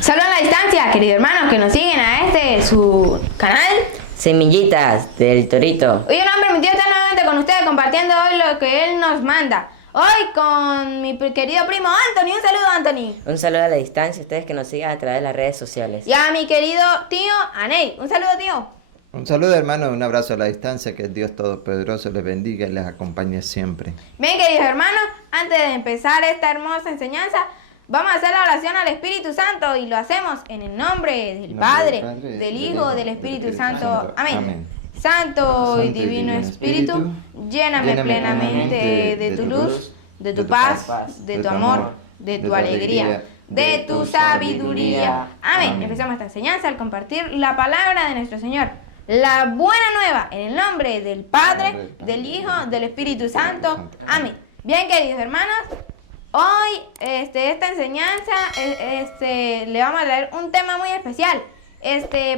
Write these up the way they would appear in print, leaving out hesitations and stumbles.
Saludos a la distancia, queridos hermanos que nos siguen a su canal. Semillitas del Torito. Hoy nos han permitido estar nuevamente con ustedes compartiendo hoy lo que Él nos manda. Hoy con mi querido primo Anthony. Un saludo, Anthony. Un saludo a la distancia, ustedes que nos sigan a través de las redes sociales. Y a mi querido tío Aney. Un saludo, tío. Un saludo, hermano, un abrazo a la distancia, que Dios Todopoderoso les bendiga y les acompañe siempre. Bien, queridos hermanos, antes de empezar esta hermosa enseñanza, vamos a hacer la oración al Espíritu Santo y lo hacemos en el nombre del Padre, del Hijo, del Espíritu Santo. Amén. Santo y divino Espíritu, lléname plenamente de tu luz, de tu paz, de tu amor, de tu alegría, de tu sabiduría. Amén. Empezamos esta enseñanza al compartir la palabra de nuestro Señor. La buena nueva, en el nombre del Padre, del Hijo, del Espíritu Santo. Amén. Bien, queridos hermanos, hoy esta enseñanza le vamos a traer un tema muy especial.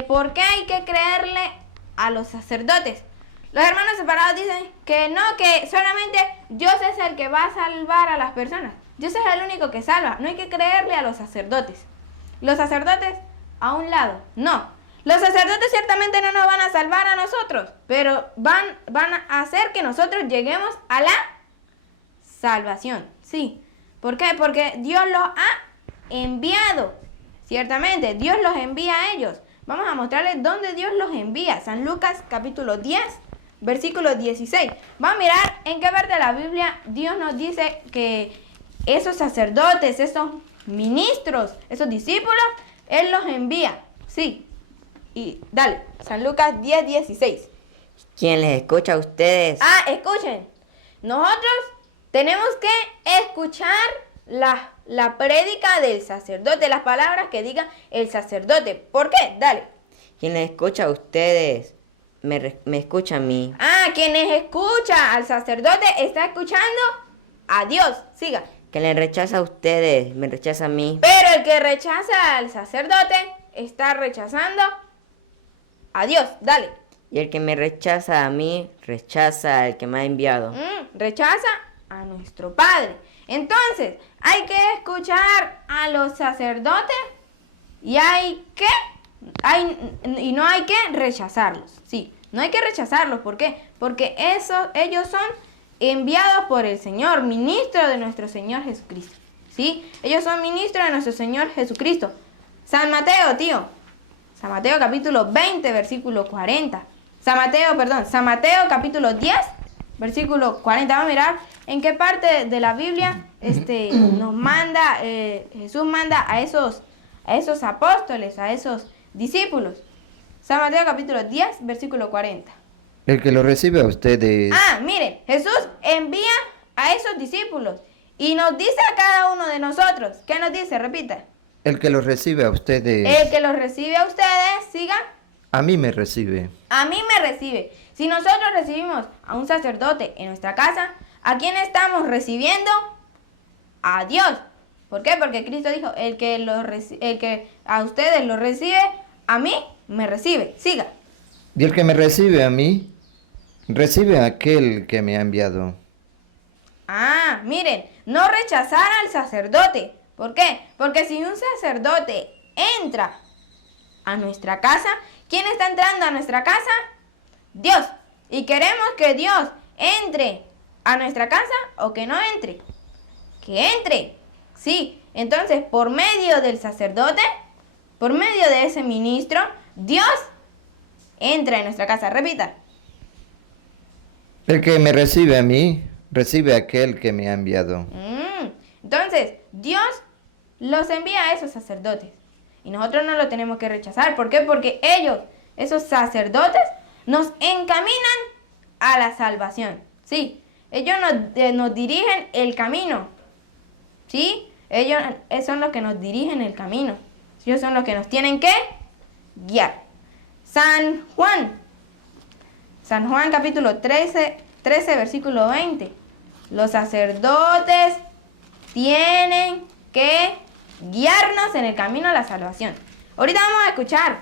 ¿Por qué hay que creerle a los sacerdotes? Los hermanos separados dicen que no, que solamente Dios es el que va a salvar a las personas. Dios es el único que salva. No hay que creerle a los sacerdotes. Los sacerdotes a un lado. No. Los sacerdotes ciertamente no nos van a salvar a nosotros, pero van a hacer que nosotros lleguemos a la salvación. Sí. ¿Por qué? Porque Dios los ha enviado. Ciertamente, Dios los envía a ellos. Vamos a mostrarles dónde Dios los envía. San Lucas capítulo 10, versículo 16. Vamos a mirar en qué parte de la Biblia Dios nos dice que esos sacerdotes, esos ministros, esos discípulos, Él los envía. Sí. Y dale, San Lucas 10, 16. ¿Quién les escucha a ustedes? Escuchen. Nosotros tenemos que escuchar la prédica del sacerdote, las palabras que diga el sacerdote. ¿Por qué? Dale. ¿Quién les escucha a ustedes? Me escucha a mí. Quienes escucha al sacerdote está escuchando a Dios. Siga. Quien les rechaza a ustedes, me rechaza a mí. Pero el que rechaza al sacerdote está rechazando a Dios. Dale. Y el que me rechaza a mí, rechaza al que me ha enviado. Rechaza a nuestro Padre. Entonces, hay que escuchar a los sacerdotes y no hay que rechazarlos. Sí, no hay que rechazarlos. ¿Por qué? Porque ellos son enviados por el Señor, ministros de nuestro Señor Jesucristo. ¿Sí? Ellos son ministros de nuestro Señor Jesucristo. San Mateo capítulo 20, versículo 40. San Mateo capítulo 10, versículo 40. Vamos a mirar en qué parte de la Biblia nos manda, Jesús manda a esos apóstoles, a esos discípulos. San Mateo capítulo 10, versículo 40. El que lo recibe a ustedes. Miren, Jesús envía a esos discípulos y nos dice a cada uno de nosotros. ¿Qué nos dice? Repita. El que los recibe a ustedes. El que los recibe a ustedes, siga. A mí me recibe. A mí me recibe. Si nosotros recibimos a un sacerdote en nuestra casa, ¿a quién estamos recibiendo? A Dios. ¿Por qué? Porque Cristo dijo, el que a ustedes lo recibe, a mí me recibe. Siga. Y el que me recibe a mí, recibe a aquel que me ha enviado. Miren, no rechazar al sacerdote. ¿Por qué? Porque si un sacerdote entra a nuestra casa, ¿quién está entrando a nuestra casa? Dios. Y queremos que Dios entre a nuestra casa o que no entre. Que entre. Sí. Entonces, por medio del sacerdote, por medio de ese ministro, Dios entra en nuestra casa. Repita. El que me recibe a mí, recibe a aquel que me ha enviado. Entonces, Dios los envía a esos sacerdotes. Y nosotros no lo tenemos que rechazar. ¿Por qué? Porque ellos, esos sacerdotes, nos encaminan a la salvación. Sí, ellos nos dirigen el camino. ¿Sí? Ellos son los que nos dirigen el camino. Ellos son los que nos tienen que guiar. San Juan capítulo 13, versículo 20. Los sacerdotes tienen que guiarnos en el camino a la salvación. Ahorita vamos a escuchar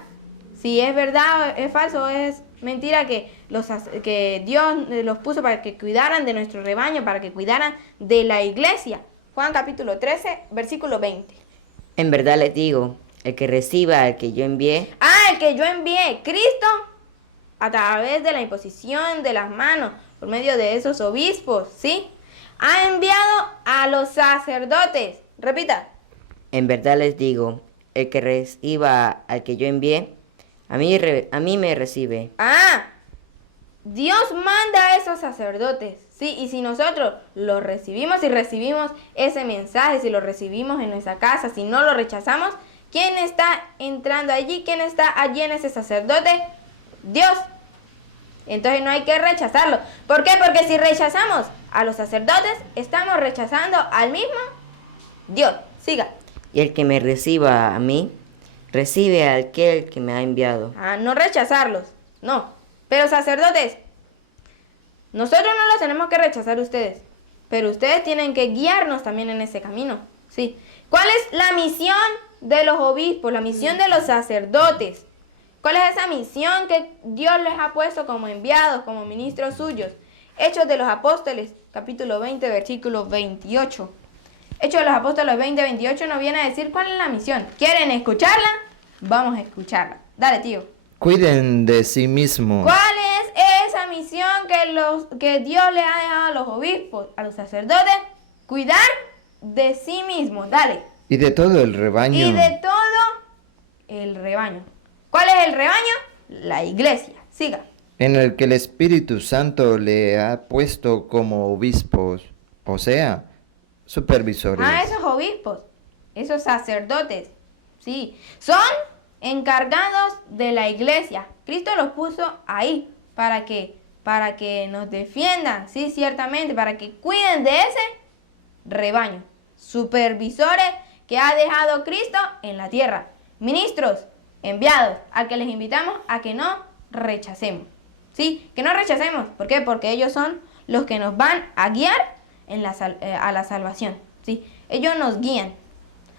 si es verdad, es falso, es mentira que Dios los puso para que cuidaran de nuestro rebaño, para que cuidaran de la iglesia. Juan capítulo 13, versículo 20. En verdad les digo El que reciba al que yo envié, El que yo envié, Cristo, a través de la imposición de las manos, por medio de esos obispos, ¿sí? Ha enviado a los sacerdotes. Repita. en verdad les digo, el que reciba al que yo envié, a mí me recibe. Dios manda a esos sacerdotes, ¿sí? Y si nosotros lo recibimos, si recibimos ese mensaje, si lo recibimos en nuestra casa, si no lo rechazamos, ¿quién está entrando allí? ¿Quién está allí en ese sacerdote? Dios. Entonces no hay que rechazarlo. ¿Por qué? Porque si rechazamos a los sacerdotes, estamos rechazando al mismo Dios. Siga. Y el que me reciba a mí, recibe a aquel que me ha enviado. No rechazarlos, no. Pero sacerdotes, nosotros no los tenemos que rechazar a ustedes, pero ustedes tienen que guiarnos también en ese camino, ¿sí? ¿Cuál es la misión de los obispos, la misión de los sacerdotes? ¿Cuál es esa misión que Dios les ha puesto como enviados, como ministros suyos? Hechos de los Apóstoles, capítulo 20, versículo 28. Hechos de los Apóstoles 20, 28 nos viene a decir cuál es la misión. ¿Quieren escucharla? Vamos a escucharla. Dale, tío. Cuiden de sí mismos. ¿Cuál es esa misión que Dios le ha dejado a los obispos, a los sacerdotes? Cuidar de sí mismos. Dale. Y de todo el rebaño. Y de todo el rebaño. ¿Cuál es el rebaño? La iglesia. Siga. En el que el Espíritu Santo le ha puesto como obispos, o sea, supervisores. Esos obispos, esos sacerdotes, sí, son encargados de la iglesia. Cristo los puso ahí para que nos defiendan, sí, ciertamente, para que cuiden de ese rebaño. Supervisores que ha dejado Cristo en la tierra. Ministros enviados, a que les invitamos a que no rechacemos. Sí, que no rechacemos. ¿Por qué? Porque ellos son los que nos van a guiar a la salvación. ¿Sí? Ellos nos guían.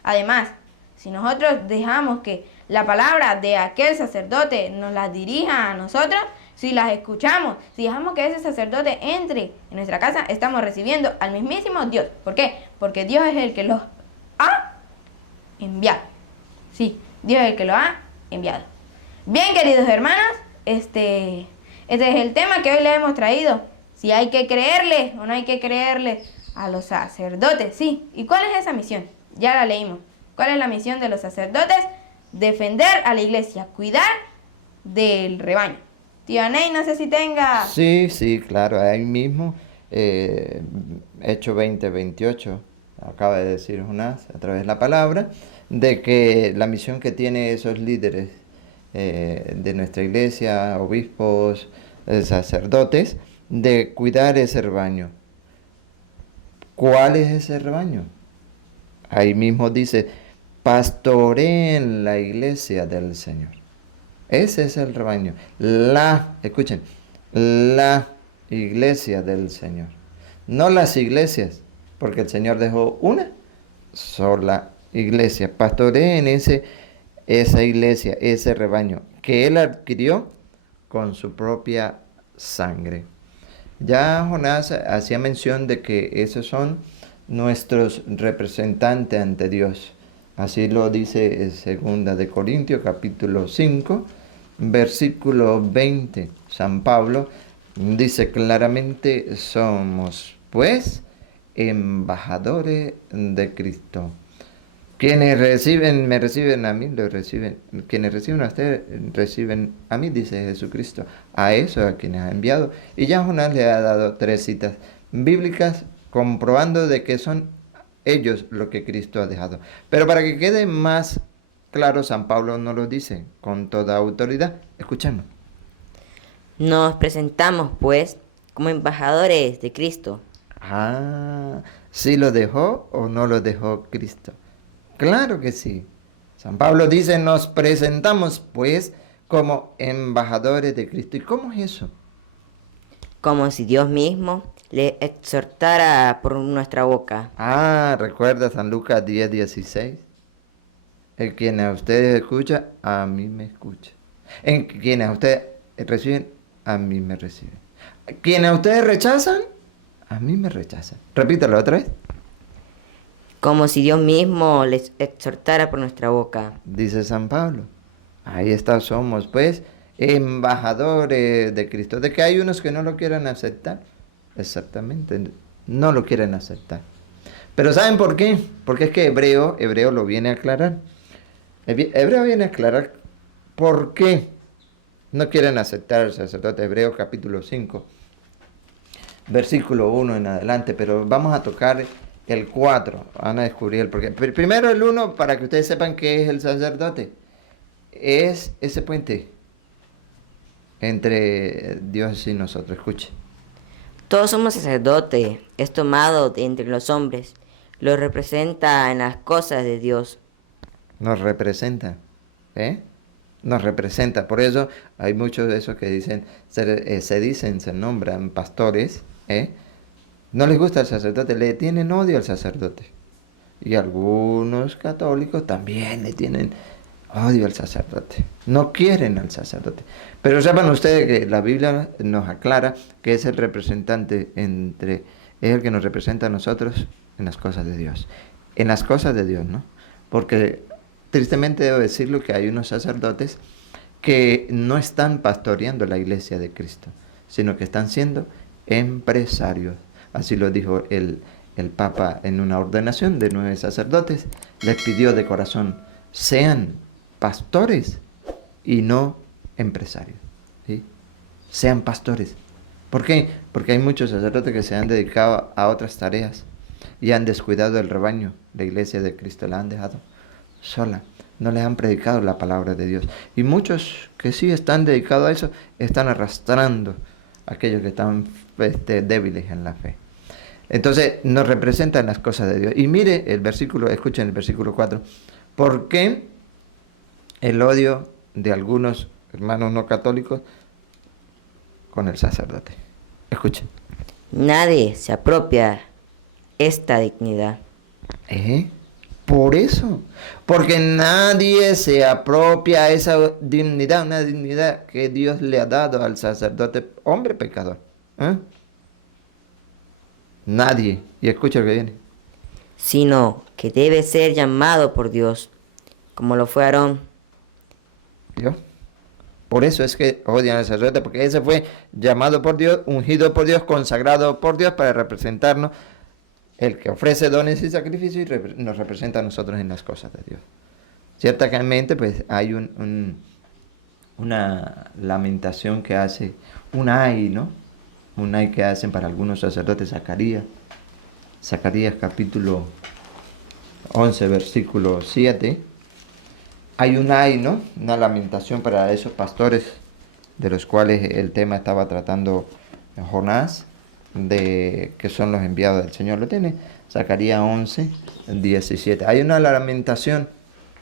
Además, si nosotros dejamos que la palabra de aquel sacerdote nos la dirija a nosotros, si las escuchamos, si dejamos que ese sacerdote entre en nuestra casa, estamos recibiendo al mismísimo Dios. ¿Por qué? Porque Dios es el que los ha enviado. Sí, Dios es el que lo ha enviado. Bien, queridos hermanos, este es el tema que hoy les hemos traído. Si hay que creerle o no hay que creerle a los sacerdotes, sí. ¿Y cuál es esa misión? Ya la leímos. ¿Cuál es la misión de los sacerdotes? Defender a la iglesia, cuidar del rebaño. Tío Ney, no sé si tenga... Sí, claro, ahí mismo, Hechos 20, 28, acaba de decir Jonás a través de la palabra, de que la misión que tienen esos líderes de nuestra iglesia, obispos, sacerdotes, de cuidar ese rebaño. ¿Cuál es ese rebaño? Ahí mismo dice, pastoreen la iglesia del Señor. Ese es el rebaño. Escuchen, la iglesia del Señor. No las iglesias, porque el Señor dejó una sola iglesia. Pastoreen esa iglesia, ese rebaño, que Él adquirió con su propia sangre. Ya Jonás hacía mención de que esos son nuestros representantes ante Dios. Así lo dice en 2 de Corintios, capítulo 5, versículo 20. San Pablo dice claramente, somos pues embajadores de Cristo. Quienes me reciben a mí, lo reciben. Quienes reciben a ustedes, reciben a mí, dice Jesucristo. A eso, a quienes ha enviado. Y ya Jonás le ha dado 3 citas bíblicas comprobando de que son ellos lo que Cristo ha dejado. Pero para que quede más claro, San Pablo nos lo dice con toda autoridad. Escuchemos. Nos presentamos, pues, como embajadores de Cristo. ¿Sí lo dejó o no lo dejó Cristo? Claro que sí. San Pablo dice, nos presentamos pues como embajadores de Cristo. ¿Y cómo es eso? Como si Dios mismo le exhortara por nuestra boca. ¿Recuerda San Lucas 10, 16? El quien a ustedes escucha, a mí me escucha. En quienes a ustedes reciben, a mí me reciben. Quienes a ustedes rechazan, a mí me rechazan. Repítelo otra vez. como si Dios mismo les exhortara por nuestra boca. Dice San Pablo. Ahí está, somos pues embajadores de Cristo. De que hay unos que no lo quieren aceptar. Exactamente, no lo quieren aceptar. Pero ¿saben por qué? Porque es que Hebreo lo viene a aclarar. Hebreo viene a aclarar por qué no quieren aceptar al sacerdote. Hebreo capítulo 5, versículo 1 en adelante. Pero vamos a tocar el 4. Van a descubrir el porqué. Primero el 1, para que ustedes sepan qué es el sacerdote. Es ese puente entre Dios y nosotros. Escuche. Todos somos sacerdotes, es tomado de entre los hombres, lo representa en las cosas de Dios. Nos representa, Nos representa. Por eso hay muchos de esos que dicen, se nombran pastores, No les gusta el sacerdote, le tienen odio al sacerdote. Y algunos católicos también le tienen odio al sacerdote. No quieren al sacerdote. Pero sepan ustedes que la Biblia nos aclara que es el representante es el que nos representa a nosotros en las cosas de Dios. En las cosas de Dios, ¿no? Porque tristemente debo decirlo que hay unos sacerdotes que no están pastoreando la iglesia de Cristo, sino que están siendo empresarios. Así lo dijo el Papa en una ordenación de 9 sacerdotes. Les pidió de corazón, sean pastores y no empresarios. ¿Sí? Sean pastores. ¿Por qué? Porque hay muchos sacerdotes que se han dedicado a otras tareas y han descuidado el rebaño. La iglesia de Cristo la han dejado sola. No les han predicado la palabra de Dios. Y muchos que sí están dedicados a eso, están arrastrando a aquellos que están débiles en la fe. Entonces nos representan las cosas de Dios. Y mire el versículo, escuchen el versículo 4. ¿Por qué el odio de algunos hermanos no católicos con el sacerdote? Escuchen. Nadie se apropia esta dignidad. Por eso. Porque nadie se apropia esa dignidad, una dignidad que Dios le ha dado al sacerdote, hombre pecador. Nadie. Y escucha lo que viene. Sino que debe ser llamado por Dios, como lo fue Aarón. ¿Vio? Por eso es que odian al sacerdote, porque ese fue llamado por Dios, ungido por Dios, consagrado por Dios para representarnos, el que ofrece dones y sacrificios y nos representa a nosotros en las cosas de Dios. Ciertamente, pues hay una lamentación que hace, un ay, ¿no? Un ay que hacen para algunos sacerdotes. Zacarías capítulo 11, versículo 7. Hay un ay, ¿no? Una lamentación para esos pastores de los cuales el tema estaba tratando Jonás, que son los enviados del Señor. Lo tiene Zacarías 11, 17. Hay una lamentación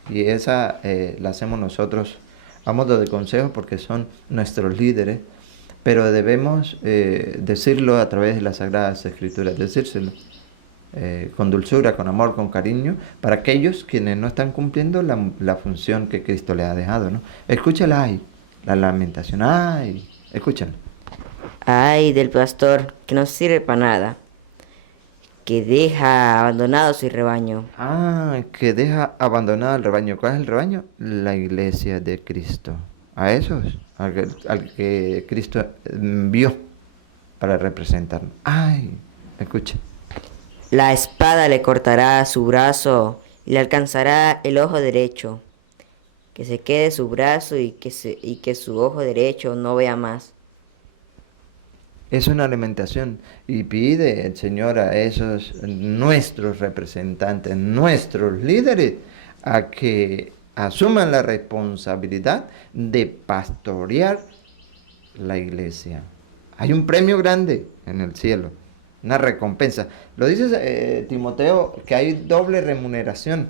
y esa la hacemos nosotros a modo de consejo porque son nuestros líderes, pero debemos decirlo a través de las Sagradas Escrituras, decírselo con dulzura, con amor, con cariño, para aquellos quienes no están cumpliendo la función que Cristo le ha dejado, ¿no? Escúchala ahí, la lamentación, ay, escúchala. Ay del pastor que no sirve para nada, que deja abandonado su rebaño. Que deja abandonado el rebaño. ¿Cuál es el rebaño? La iglesia de Cristo. A esos, al que Cristo envió para representarnos. Ay, escucha. La espada le cortará su brazo y le alcanzará el ojo derecho. Que se quede su brazo y que su ojo derecho no vea más. Es una lamentación y pide el Señor a esos nuestros representantes, nuestros líderes, a que asuman la responsabilidad de pastorear la iglesia. Hay un premio grande en el cielo, una recompensa. Lo dice Timoteo, que hay doble remuneración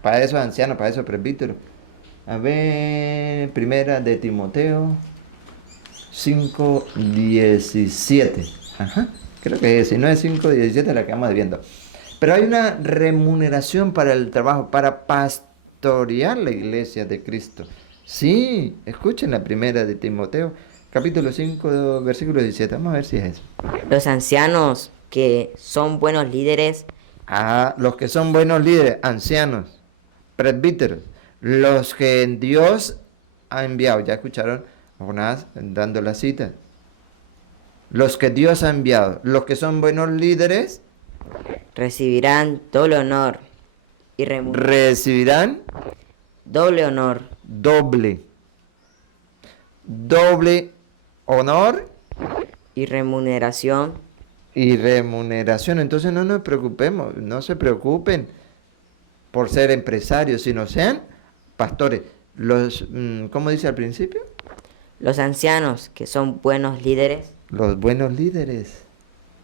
para esos ancianos, para esos presbíteros. A ver, primera de Timoteo 5:17. Creo que si no es 5:17 la que vamos viendo. Pero hay una remuneración para el trabajo, para pastorear la iglesia de Cristo. Sí, escuchen la primera de Timoteo, capítulo 5, versículo 17. Vamos a ver si es eso. Los ancianos que son buenos líderes a los que son buenos líderes, ancianos, presbíteros, los que Dios ha enviado. Ya escucharon a Jonás dando la cita. Los que Dios ha enviado, los que son buenos líderes, recibirán doble honor y recibirán doble honor doble honor y remuneración. Entonces no nos preocupemos, no se preocupen por ser empresarios, sino sean pastores. Los, ¿cómo dice al principio? Los ancianos, que son buenos líderes, Los buenos líderes,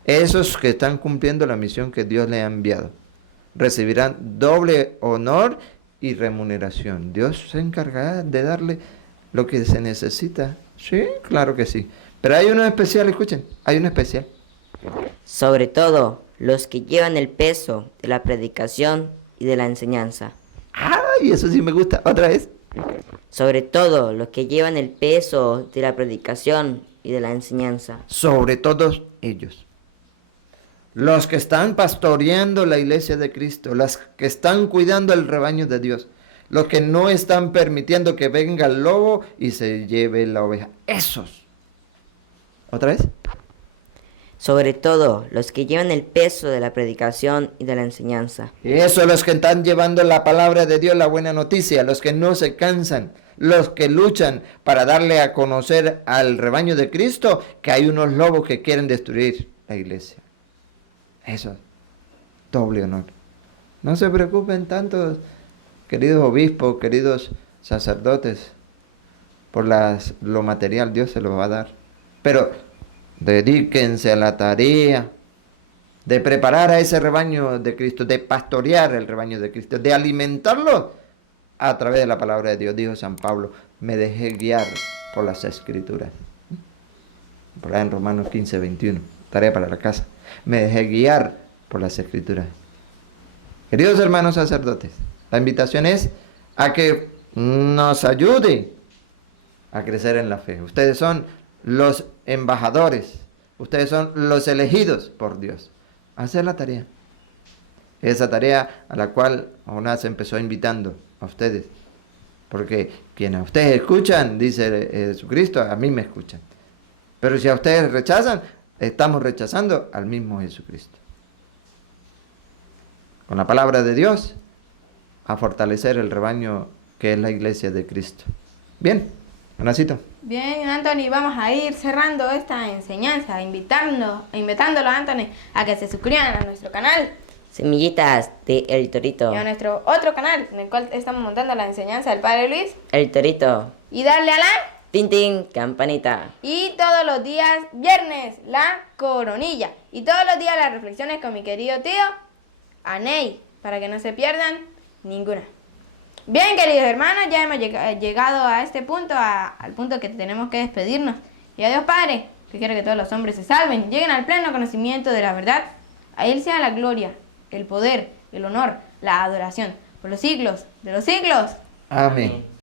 esos que están cumpliendo la misión que Dios les ha enviado, recibirán doble honor y remuneración. Dios se encargará de darle lo que se necesita. Sí, claro que sí. Pero hay uno especial, escuchen, hay uno especial. sobre todo los que llevan el peso de la predicación y de la enseñanza. ¡Ay, eso sí me gusta! Otra vez. Sobre todo los que llevan el peso de la predicación y de la enseñanza. Sobre todos ellos. Los que están pastoreando la iglesia de Cristo, los que están cuidando el rebaño de Dios, los que no están permitiendo que venga el lobo y se lleve la oveja. Esos. ¿Otra vez? Sobre todo los que llevan el peso de la predicación y de la enseñanza. Esos los que están llevando la palabra de Dios, la buena noticia, los que no se cansan, los que luchan para darle a conocer al rebaño de Cristo que hay unos lobos que quieren destruir la iglesia. Eso, doble honor. No se preocupen tanto, queridos obispos, queridos sacerdotes, por lo material, Dios se lo va a dar. Pero dedíquense a la tarea de preparar a ese rebaño de Cristo, de pastorear el rebaño de Cristo, de alimentarlo a través de la palabra de Dios. Dijo San Pablo, me dejé guiar por las Escrituras. Por ahí en Romanos 15, 21, tarea para la casa. Me dejé guiar por las Escrituras. Queridos hermanos sacerdotes, la invitación es a que nos ayude a crecer en la fe. Ustedes son los embajadores, ustedes son los elegidos por Dios. Hacer la tarea. Esa tarea a la cual Jonás empezó invitando a ustedes. Porque quienes a ustedes escuchan, dice Jesucristo, a mí me escuchan. Pero si a ustedes rechazan, estamos rechazando al mismo Jesucristo. Con la palabra de Dios, a fortalecer el rebaño que es la iglesia de Cristo. Bien, Jonásito. Bien, Anthony, vamos a ir cerrando esta enseñanza, invitándolo a Anthony a que se suscriban a nuestro canal Semillitas de El Torito. y a nuestro otro canal en el cual estamos montando la enseñanza del Padre Luis. El Torito. Y darle a la... Tin, tin, campanita. Y todos los días, viernes, la coronilla. Y todos los días las reflexiones con mi querido tío Aney, para que no se pierdan ninguna. Bien, queridos hermanos, ya hemos llegado a este punto, al punto que tenemos que despedirnos. Y a Dios Padre, que quiere que todos los hombres se salven, lleguen al pleno conocimiento de la verdad. A Él sea la gloria, el poder, el honor, la adoración, por los siglos de los siglos. Amén.